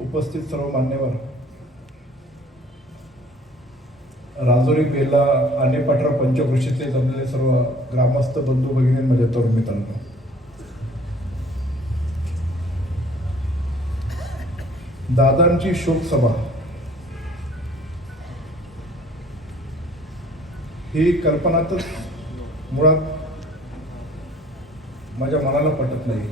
उपस्थित सर्व मान्यवर. राजोरी बेला आणि पठरा पंचकृषीतले जमलेले सर्व ग्रामस्थ बंधू भगिनी माझ्या तरुण मित्रांनो. दादांची शोकसभा ही कल्पनातच मुळात माझ्या मनाला पटत नाही.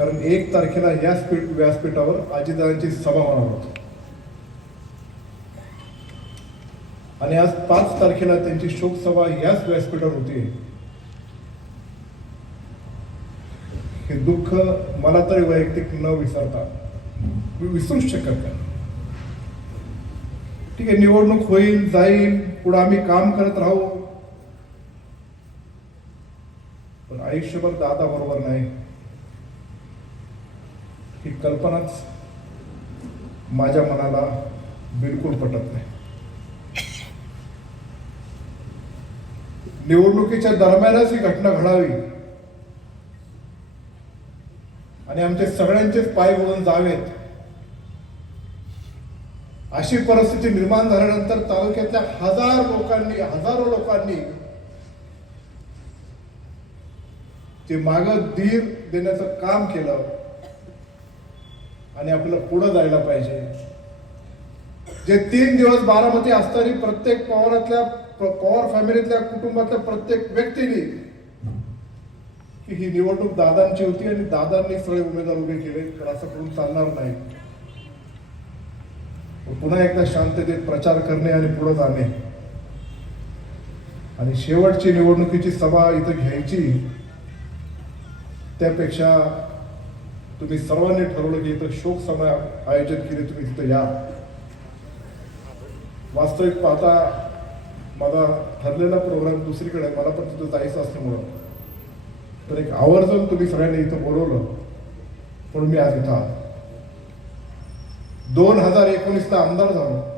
कारण एक तारखेला या स्पीड व्यासपीठावर अजितदादांची सभा होणार होती. आणि आज पाच तारखेला त्यांची शोकसभा याच व्यासपीठावर होती. हे दुःख मला तरी वैयक्तिक न विसरता मी विसरूच शकत नाही. ठीक आहे निवडणूक होईल जाईल पुढे आम्ही काम करत राहू. पण आयुष्यभर दादा बरोबर नाही. ही कल्पनाच माझ्या मनाला बिलकुल पटत नाही. निवडणुकीच्या दरम्यानच ही घटना घडावी. आणि आमचे सगळ्यांचेच पाय ओढून जावेत. अशी परिस्थिती निर्माण झाल्यानंतर तालुक्यातल्या हजार लोकांनी हजारो लोकांनी ते माग धीर देण्याचं काम केलं. आणि आपल्याला पुढं जायला पाहिजे. जे तीन दिवस बारामती असताना प्रत्येक पवारातल्या पवार फॅमिलीतल्या कुटुंबातल्या प्रत्येक व्यक्तीने की ही निवडणूक दादांची होती आणि दादांनी सगळे उमेदवार उभे केले तर असं करून चालणार नाही. पुन्हा एकदा शांततेत प्रचार करणे आणि पुढे जाणे. आणि शेवटची निवडणुकीची सभा इथं घ्यायची त्यापेक्षा तुम्ही सर्वांनी ठरवलं की इथं शोक सभा आयोजित केली तुम्ही तिथं या. वास्तविक पाहता माझा ठरलेला प्रोग्राम दुसरीकडे मला पण तिथं जायचं असल्यामुळं. तर एक आवर्जून तुम्ही सगळ्यांनी इथं बोलवलं. पण मी आज इथं आलो. दोन हजार एकोणीसला आमदार झालो.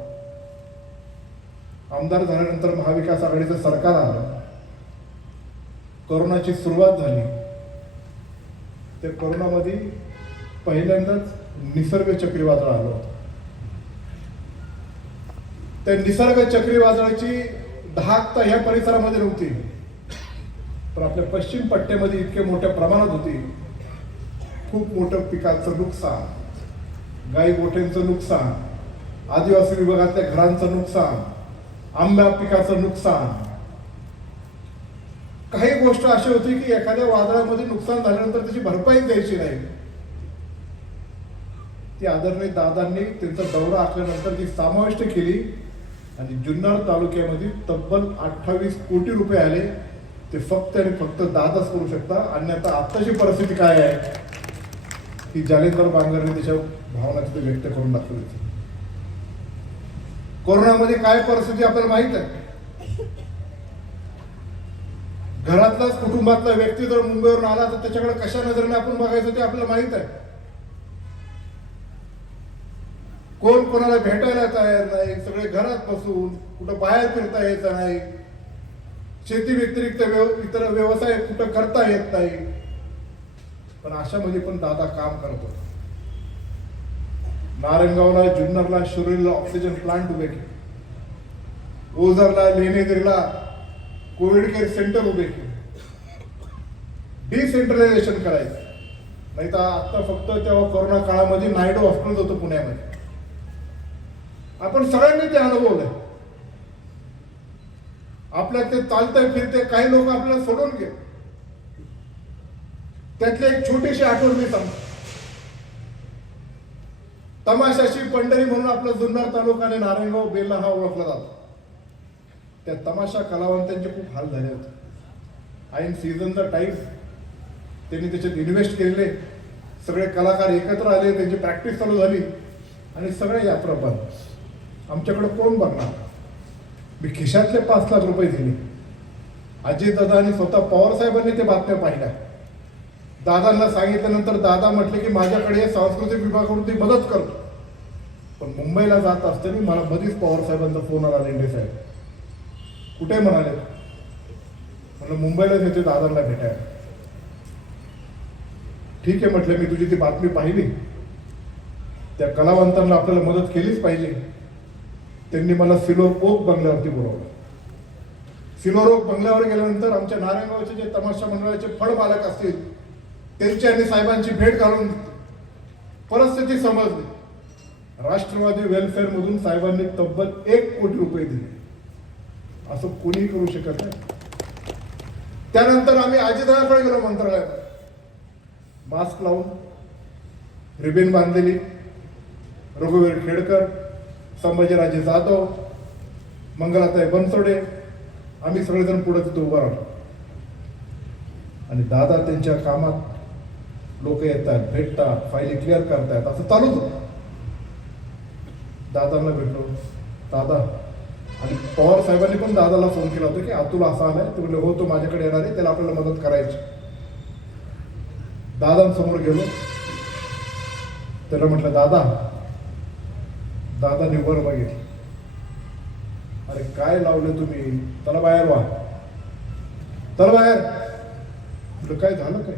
आमदार झाल्यानंतर महाविकास आघाडीचं सरकार आलं. कोरोनाची सुरुवात झाली. त्या कोरोनामध्ये पहिल्यांदाच निसर्ग चक्रीवादळ आलं होतं. त्या निसर्ग चक्रीवादळाची धाक तर ह्या परिसरामध्ये नव्हती. पण आपल्या पश्चिम पट्ट्यामध्ये इतके मोठ्या प्रमाणात होती. खूप मोठं पिकाचं नुकसान गाई गोठ्यांचं नुकसान आदिवासी विभागातल्या घरांचं नुकसान आंब्या पिकाचं नुकसान. काही गोष्ट अशी होती की एखाद्या वादळामध्ये नुकसान झाल्यानंतर त्याची भरपाई द्यायची नाही. ती आदरणीय दादांनी त्यांचा दौरा आखल्यानंतर ती समाविष्ट केली. आणि जुन्नर तालुक्यामध्ये तब्बल अठ्ठावीस कोटी रुपये आले. ते फक्त आणि फक्त दादाच करू शकता. अन्यथा आत्ताची परिस्थिती काय आहे? ही जालेंदर बांगरने त्याच्या भावना तिथे व्यक्त करून दाखवली कोरोनामध्ये काय परिस्थिती आपल्याला माहीत आहे? घरातलाच कुटुंबातला व्यक्ती जर मुंबईवरून आला तर त्याच्याकडे कशा नजरेने आपण बघायचं ते आपल्याला माहीत आहे. कोण कोणाला भेटायला तयार नाही सगळे घरात बसून कुठं बाहेर फिरता येत नाही. शेती व्यतिरिक्त व्यव- इतर व्यवसाय कुठं करता येत नाही. पण अशामध्ये पण दादा काम करतो. नारंगावला जुन्नरला शिरोलीला ऑक्सिजन प्लांट उभे केले. ओझरला लेणेगिरीला कोविड केअर सेंटर उभे केले. डिसेंट्रलायझेशन करायचं. नाही तर आता फक्त तेव्हा कोरोना काळामध्ये नायडू हॉस्पिटल होतं पुण्यामध्ये. आपण सगळ्यांनी ते अनुभवलंय आपल्या ते चालतंय फिरते काही लोक आपल्याला सोडून घे त्यातली एक छोटीशी आठवण मी सांगतो. तमाशाची पंढरी म्हणून आपला जुन्नर तालुका आणि नारायणगाव बेला हा ओळखला जातो. त्या तमाशा कलावंतांचे खूप हाल झाले होते. ऐन सीझनचा टाईम त्यांनी त्याच्यात इन्व्हेस्ट केलेले सगळे कलाकार एकत्र आले त्यांची प्रॅक्टिस चालू झाली. आणि सगळे यात्रा बंद. आमच्याकडे कोण बघणार मी खिशातले पाच लाख रुपये दिले. अजित दादा आणि स्वतः पवारसाहेबांनी ते बातम्या पाहिल्या. दादांना सांगितल्यानंतर दादा म्हटले की माझ्याकडे सांस्कृतिक विभागाकडून ते मदत करतो पण मुंबईला जात असताना मला मधीच पवार साहेबांचा फोन आला रेंडे साहेब. कुठे म्हणाले? म्हणलं मुंबईलाच येते दादांना भेटायला. ठीक आहे म्हटलं मी तुझी ती बातमी पाहिली. त्या कलावंतांना आपल्याला मदत केलीच पाहिजे. त्यांनी मला सिलोर ओक बंगल्यावरती बोलावलं. सिलोर ओक बंगल्यावर गेल्यानंतर आमच्या नारायणगावचे जे तमाशा मंडळाचे फळ मालक असतील त्यांची आणि साहेबांची भेट घालून परिस्थिती समजली. राष्ट्रवादी वेलफेअर मधून साहेबांनी तब्बल एक कोटी रुपये दिले. असं कोणी करू शकत नाही. त्यानंतर आम्ही अजितदादाकडे गेलो मंत्रालयात. मास्क लावून रिबेन बांधलेली रघुवीर खेडकर संभाजीराजे जाधव मंगलाताई बनसोडे आम्ही सगळेजण पुढे तिथे उभा राहतो आणि दादा त्यांच्या कामात लोक येतात भेटतात फायली क्लिअर करतायत असं चालूच दादांना भेटलो. दादा आणि पवार साहेबांनी पण दादाला फोन केला होता की अतुल असा आलाय. ते म्हणले हो तो माझ्याकडे येणार आहे त्याला आपल्याला मदत करायची. दादांसमोर गेलो. त्याला म्हटलं दादा दादाने वर बघितलं. अरे काय लावलं तुम्ही? त्याला बाहेर व्हा त्याला बाहेर. म्हटलं काय झालं काय?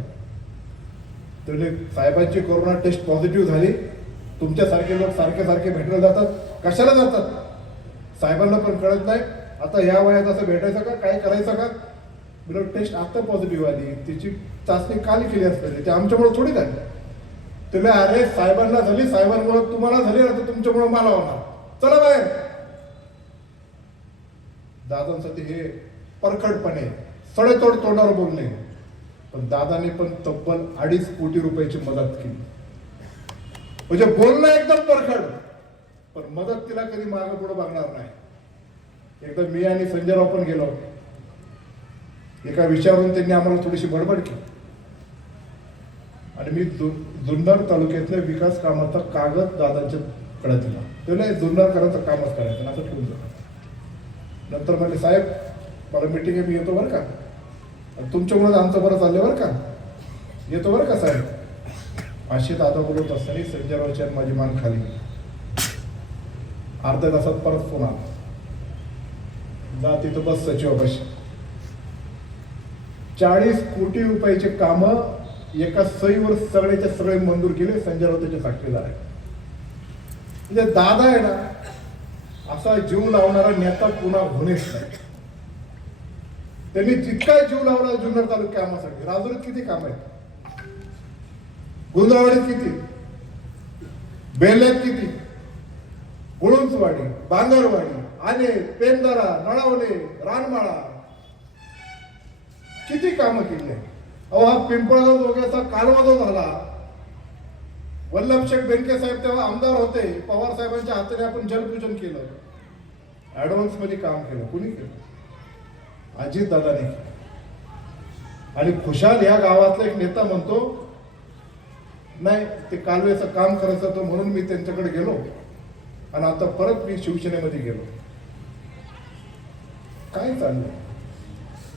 त्याने साहेबांची कोरोना टेस्ट पॉझिटिव्ह झाली. तुमच्यासारखे लोक सारखे सारखे भेटायला जातात. कशाला जातात? साहेबांना पण कळत नाही. आता या वयात असं भेटायचं का? काय करायचं का? ब्लड टेस्ट आता पॉझिटिव्ह आली. तिची चाचणी काल केली असते. ते आमच्यामुळे थोडी झाली. तुम्ही अरे साहेबांना झाली साहेबांमुळे तुम्हाला झाली ना तर तुमच्यामुळे मला होणार. चला बाहेर. दादांसाठी हे परखडपणे सडेतोड तोंडावर बोलणे. पण दादाने पण तब्बल अडीच कोटी रुपयाची मदत केली. म्हणजे बोलणं एकदम परखड पण मदत तिला कधी मागे पुढे बघणार नाही. एकदा मी आणि संजयराव पण गेलो एका विषयावरून त्यांनी आम्हाला थोडीशी बडबड केली. आणि मी जुन्नर तालुक्यातल्या विकास कामाचा कागद दादांच्या कडे दिला. त्याला जुन्नर करायचं कामच करायचं असं ठेवून दिलं. नंतर म्हणले साहेब मला मिटिंग आहे मी येतो बरं का? तुमच्यामुळे आमचं बरं चाललं बरं का? येतो बरं का साहेब? असे दादा बोलत असताना संजयरावची आणि माझी मान खाली अर्ध्या तासात परत फोन आला. जा तिथं बस सचिवापाशी. चाळीस कोटी रुपयाचे कामं एका सईवर सगळेच्या सगळे मंजूर केले संजय त्याचे साक्षीदार आहे म्हणजे दादा आहे ना असा जीव लावणारा नेता पुन्हा होणेच नाही. त्यांनी जितका जीव लावला जुन्नर तालुक्या कामासाठी राजुरीत किती काम आहेत? गुंजावाडीत किती? बेल्यात किती? गुळुंचवाडी बांगरवाडी आणि पेंदरा नळावले रानमाळा. किती कामं केली आहेत अहो हा पिंपळगाव जोग्याचा कालवा जो झाला. वल्लभ शेख बेनके साहेब तेव्हा आमदार होते. पवार साहेबांच्या हाताने आपण जलपूजन केलं. ऍडव्हान्समध्ये काम केलं. कुणी केलं? अजित दादाने केलं. आणि खुशाल या गावातला एक नेता म्हणतो नाही ते कालव्याचं काम करायचं होतं म्हणून मी त्यांच्याकडे गेलो. आणि आता परत मी शिवसेनेमध्ये गेलो. काय चाललं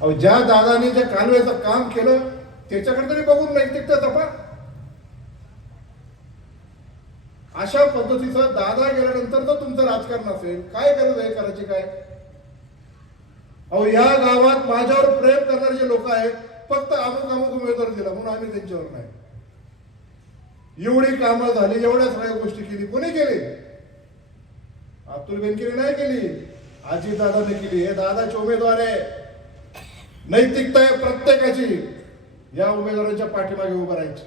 अहो ज्या दादाने ज्या कालव्याचं काम केलं त्याच्याकडे तरी बघून नैतिकता तपा अशा पद्धतीचं दादा गेल्यानंतर तर तुमचं राजकारण असेल काय गरज आहे करायची काय? अहो या गावात माझ्यावर प्रेम करणारे जे लोक आहेत फक्त अमुक अमुक उमेदवार दिला म्हणून आम्ही त्यांच्यावर नाही. एवढी कामं झाली एवढ्या सगळ्या गोष्टी केली कोणी केली? अब्दुल बेनकेने नाही केली आजी दादाने केली. हे दादाचे उमेदवार आहे. नैतिकता आहे प्रत्येकाची. या उमेदवारांच्या पाठीमागे उभं राहायची.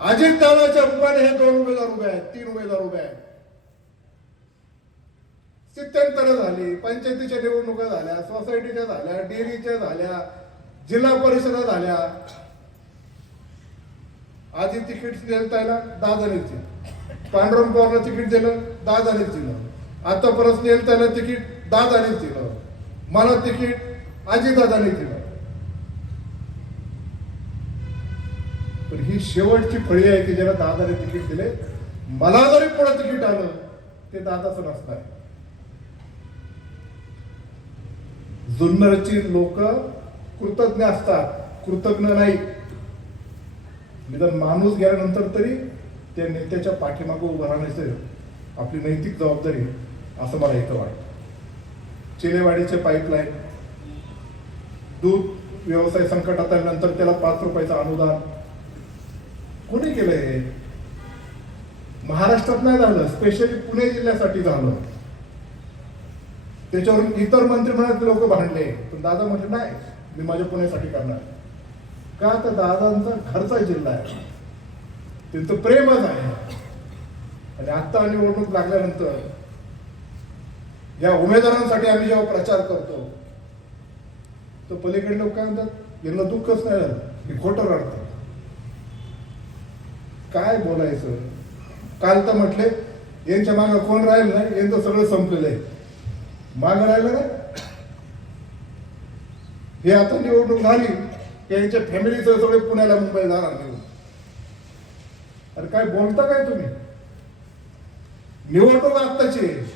अजित दादाच्या रूपाने हे दोन उमेदवार उभे आहेत तीन उमेदवार उभे आहेत. स्थित्यंतर झाली पंचायतीच्या निवडणुका झाल्या सोसायटीच्या झाल्या डेअरीच्या झाल्या जिल्हा परिषदा झाल्या. आधी तिकीट दिलं त्याला दादानेच दिलं. पांडुरंग पवारला तिकीट दिलं दादानेच दिलं. आता परत नेल त्याला तिकीट दादानेच दिलं. मला तिकीट आजी दादाने दिलं. ही शेवटची फळी आहे की ज्याला दादाने तिकीट दिले. मला जरी पुढे तिकीट आलं ते दादाचं नसणार जुन्नरची लोक कृतज्ञ असतात. कृतज्ञ नाही. निदान माणूस गेल्यानंतर तरी त्या नेत्याच्या पाठीमागे उभं राहण्याचं आपली नैतिक जबाबदारी असं मला इथं वाटतं. चिलेवाडीचे पाईपलाईन दूध व्यवसाय संकटात आल्यानंतर त्याला पाच रुपयाचं अनुदान कोणी केलं हे? महाराष्ट्रात नाही झालं स्पेशली पुणे जिल्ह्यासाठी झालं. त्याच्यावरून इतर मंत्री म्हणत लोक भांडले. पण दादा म्हटले नाही मी माझ्या पुण्यासाठी करणार. का तर दादांचा घरचा जिल्हा आहे. त्यांचं प्रेमच आहे. आणि आता निवडणूक लागल्यानंतर या उमेदवारांसाठी आम्ही जेव्हा प्रचार करतो तर पलीकडे लोक काय म्हणतात यांना दुःखच नाही झालं हे खोटं रडतं काय बोलायचं? काल तर म्हटले यांच्या मागं कोण राहील नाही यांचं सगळं संपलेलं आहे. मागं राहिलं ना हे आता निवडणूक झाली की यांच्या फॅमिलीचं सगळे पुण्याला मुंबईला जाणार नाही. अरे काय बोलता काय तुम्ही? निवडणूक आत्ताची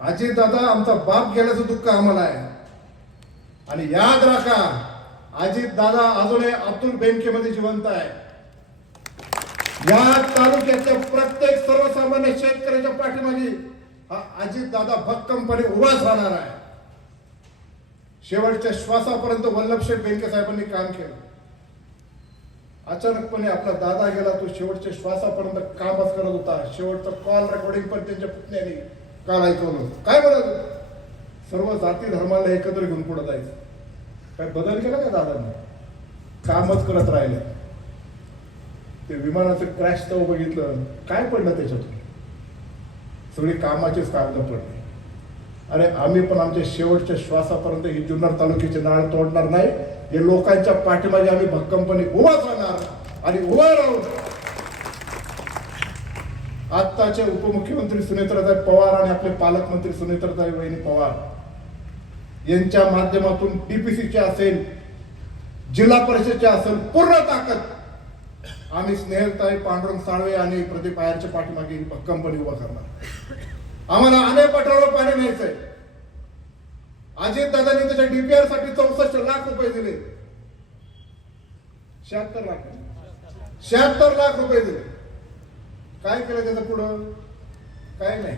आजी दादा आमचा बाप गेल्याचं दुःख आम्हाला आहे. आणि याद राखा अजित दादा अजूनही अब्दुल बँकेमध्ये जिवंत आहे. या तालुक्याच्या प्रत्येक सर्वसामान्य शेतकऱ्याच्या पाठीमागे हा अजित दादा भक्कमपणे उभाच राहणार आहे. शेवटच्या श्वासापर्यंत वल्लभशेठ बेंके साहेबांनी काम केलं. अचानकपणे आपला दादा गेला तो शेवटच्या श्वासापर्यंत कामच करत होता. शेवटचं कॉल रेकॉर्डिंग पण त्यांच्या पुतण्याने काल ऐकवलं काय म्हणत सर्व जाती धर्माला एकत्र घेऊन पुढे जायचं. काय बदल केला का दादांनी? कामच करत राहिले. ते विमानाचं क्रॅश तर बघितलं. काय पडलं त्याच्यातून सगळी कामाचीच कागद पडली. अरे आम्ही पण आमच्या शेवटच्या श्वासापर्यंत ही जुन्नर तालुक्याचे नाळ तोडणार नाही. हे लोकांच्या पाठीमागे आम्ही भक्कमपणे उभाच राहणार आणि उभा राहून आत्ताचे उपमुख्यमंत्री सुनेत्राताई पवार आणि आपले पालकमंत्री सुनेत्राताई वहिनी पवार यांच्या माध्यमातून डीपीसीचे असेल जिल्हा परिषदचे असेल पूर्ण ताकद आम्ही स्नेहलताई पांडुरंग साळवे आणि प्रदीप आयरच्या पाठीमागे भक्कमपणे उभा करणार. आम्हाला अनेक पठारावर पाणी न्यायचंय. अजित दादांनी त्याच्या डीपीआरसाठी चौसष्ट लाख रुपये दिले. शहात्तर लाख. शहात्तर लाख रुपये दिले. काय केलं त्याचं पुढं? काय नाही.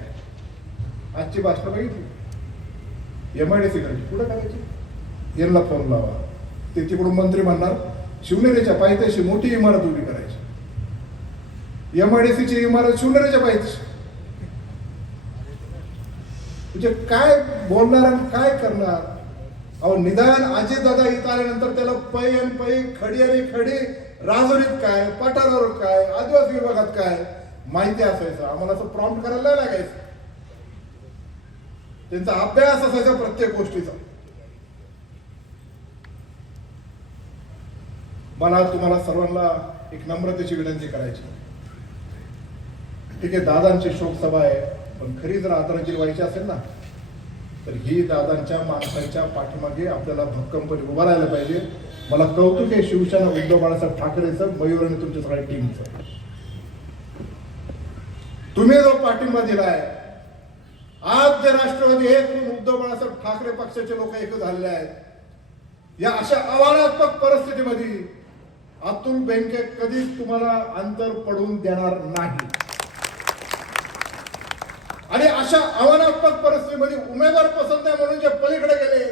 आजची भाषा बघितली. एमआयडीसी करायची. पुढं करायची. यांना फोन लावा. ते तिकडून मंत्री म्हणणार शिवनेरीच्या पायथ्याशी मोठी इमारत उभी करा. एमआयडीसीची इमारत शिवनेरीच्या पाहिजे म्हणजे काय बोलणार आणि काय करणार? अहो निदान अजित दादा इथं आल्यानंतर त्याला पै आणि पै खडी आणि खडी राजुरीत काय पठारावर काय आदिवासी विभागात काय माहिती असायचं. आम्हाला असं प्रॉम्प्ट करायला लागायचं. त्यांचा अभ्यास असायचा प्रत्येक गोष्टीचा. मला तुम्हाला सर्वांना एक नम्रतेची विनंती करायची. ठीक आहे दादांची शोकसभा आहे पण खरी जर आदरांजली व्हायची असेल ना तर ही दादांच्या माणसांच्या पाठीमागे आपल्याला भक्कमपणे उभं राहायला पाहिजे. मला कौतुक आहे शिवसेना उद्धव बाळासाहेब ठाकरेचं मयूर आणि तुमच्या सगळ्या टीमचं तुम्ही जो पाठिंबा दिलाय आज जे राष्ट्रवादी एक उद्धव बाळासाहेब ठाकरे पक्षाचे लोक एक झालेले आहेत या अशा आव्हानात्मक परिस्थितीमध्ये अतुल बँके कधीच तुम्हाला अंतर पडून देणार नाही. अशा आव्हानात्मक परिस्थितीमध्ये उमेदवार पसंत आहे म्हणून जे पलीकडे गेले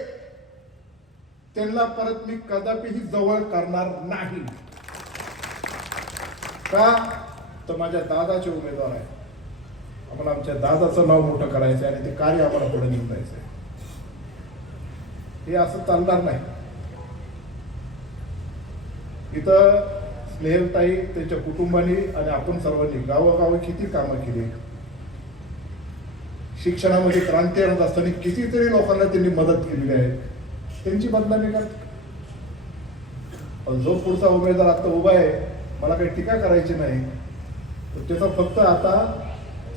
त्यांना परत मी कदापिही जवळ करणार नाही. का? तर माझ्या दादाचे उमेदवार आहे आम्हाला आमच्या दादाचं नाव मोठं करायचं आणि ते कार्य आम्हाला पुढे निघून जायचंय. हे असं चालणार नाही. इथं स्नेहलताई त्यांच्या कुटुंबानी आणि आपण सर्वांनी गावोगावी किती कामं केली शिक्षणामध्ये क्रांती आणत असताना कितीतरी लोकांना त्यांनी मदत केलेली आहे. त्यांची बदनामी करत पण जो पुढचा उमेदवार आता उभा आहे मला काही टीका करायची नाही. तर त्याचा फक्त आता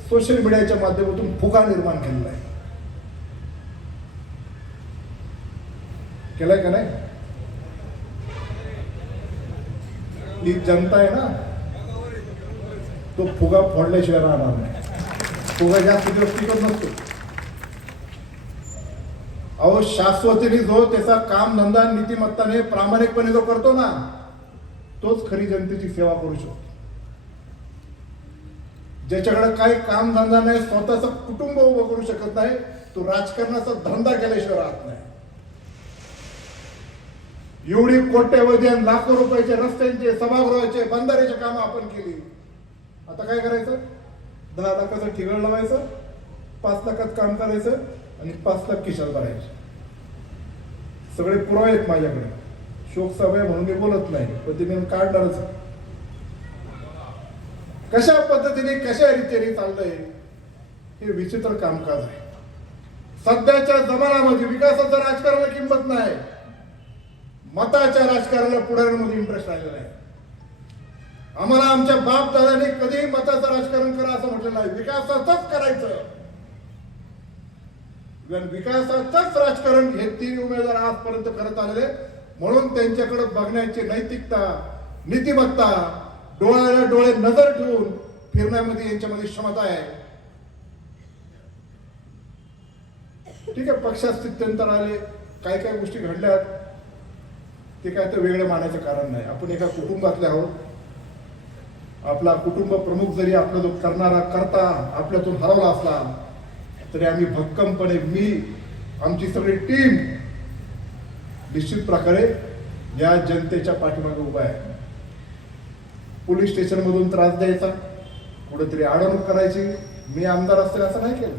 सोशल मीडियाच्या माध्यमातून फुगा निर्माण केलेला आहे. केलाय का नाही? ही जनता आहे ना तो फुगा फोडल्याशिवाय राहणार नाही. फुगा जास्त दिवस टिकत नसतो. अहो शाश्वतीने जो त्याचा काम धंदा नीतिमत्ताने प्रामाणिकपणे जो करतो ना तोच खरी जनतेची सेवा करू शकतो. ज्याच्याकडे काही काम धंदा नाही स्वतःच कुटुंब उभं करू शकत नाही तो राजकारणाचा धंदा केल्याशिवाय राहत नाही. एवढी कोट्यवधी आणि लाखो रुपयाचे रस्त्यांचे सभागृहाचे बंधाऱ्याचे काम आपण केली. आता काय करायचं? दहा लाखाचं ठिगळ लावायचं पाच लाखात काम करायचं आणि पाच लाख खिशात भरायचे. सगळे पुरावे आहेत माझ्याकडे. शोकसभा आहे म्हणून मी बोलत नाही पण ते मी काढणारच कशा पद्धतीने कशा रीतीने चाललंय हे विचित्र कामकाज आहे. सध्याच्या जमान्यामध्ये विकासाचं राजकारणाला किंमत नाही. मताच्या राजकारणाला पुढाऱ्यांमध्ये इंटरेस्ट राहिलेला आहे. आम्हाला आमच्या बाप दादाने कधीही मताचं राजकारण करा असं म्हटलेलं नाही विकासाचंच करायचं. आणि विकासाचंच राजकारण हे तीन उमेदवार आजपर्यंत करत आलेले म्हणून त्यांच्याकडे बघण्याची नैतिकता नीतिमत्ता डोळ्याला डोळे नजर ठेवून फिरण्यामध्ये यांच्यामध्ये क्षमता आहे. ठीक आहे पक्षात स्थित्यंतर आले. काय काय गोष्टी घडल्यात. ते काय तर वेगळं मानायचं कारण नाही. आपण एका कुटुंबातले आहोत. आपला कुटुंब प्रमुख जरी आपला जो करणारा करता आपल्यातून हरवला असला तरी आम्ही भक्कमपणे मी आमची सगळी टीम निश्चित प्रकारे या जनतेच्या पाठीमागे उभा आहे. पोलीस स्टेशन मधून त्रास द्यायचा कुठेतरी अडवणूक करायची. मी आमदार असतील असं नाही केलं.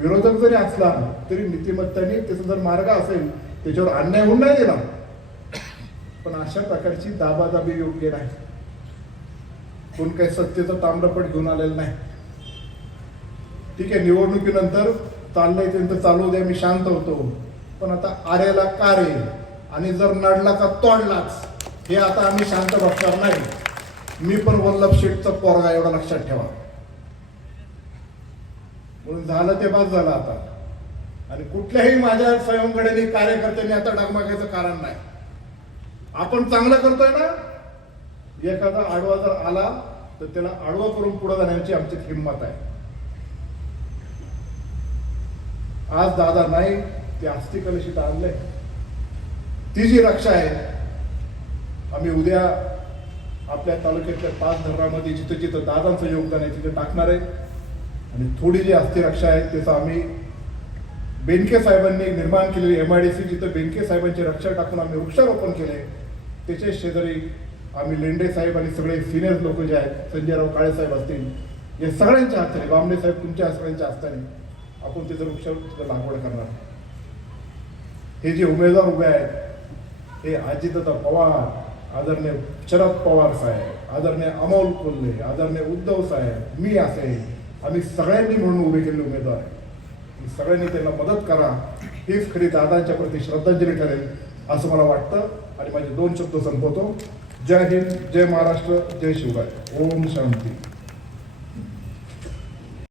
विरोधक जरी असला तरी नीतिमत्ताने त्याचा जर मार्ग असेल त्याच्यावर अन्याय होऊन नाही दिला पण अशा प्रकारची दाबादाबी योग्य नाही. कोण काही सत्तेचं ताम्रपट घेऊन आलेलं नाही. ठीक आहे निवडणुकीनंतर चाललंय त्यांचं चालू द्या मी शांत होतो. पण आता आर्याला का रे? आणि जर नडला का तोडलाच हे आता आम्ही शांत बसणार नाही. मी पण वल्लभ शेठचा पोरगा एवढा लक्षात ठेवा. म्हणून झालं ते बाद झालं आता. आणि कुठल्याही माझ्या स्वयंकडेने कार्यकर्त्यांनी आता डगमगायचं कारण नाही. आपण चांगलं करतोय ना? एखादा आडवा जर आला तर त्याला आडवा करून पुढे जाण्याची आमची हिंमत आहे. आज दादा नाही ते आस्ती कलशित आणलंय. ती जी रक्षा आहे आम्ही उद्या आपल्या तालुक्यातल्या पाच धरणामध्ये जिथं जिथं दादांचं योगदान आहे तिथे टाकणार आहे. आणि थोडी जी अस्थि रक्षा आहे त्याचं आम्ही बेनके साहेबांनी निर्माण केलेली एम आय डी सी जिथं बेनके साहेबांची रक्षा टाकून आम्ही वृक्षारोपण केले त्याचे शेजारी आम्ही लेंडे साहेब आणि सगळे सिनियर लोक जे आहेत संजयराव काळे साहेब असतील या सगळ्यांच्या हाताने बामणे साहेब तुमच्या सगळ्यांच्या हस्ताने आपण तिथं वृक्ष तिथं लागवड करणार. हे जे उमेदवार उभे आहेत हे अजितदा पवार आदरणीय शरद पवार साहेब आदरणीय अमोल कोल्हे आदरणीय उद्धव साहेब मी असे आम्ही सगळ्यांनी म्हणून उभे केलेले उमेदवार आहे सगळ्यांनी त्यांना मदत करा. हीच खरी दादांच्या प्रती श्रद्धांजली ठरेल असं मला वाटतं. आणि माझे दोन शब्द संपवतो. जय हिंद जय महाराष्ट्र जय शिवराय. ओम शांती.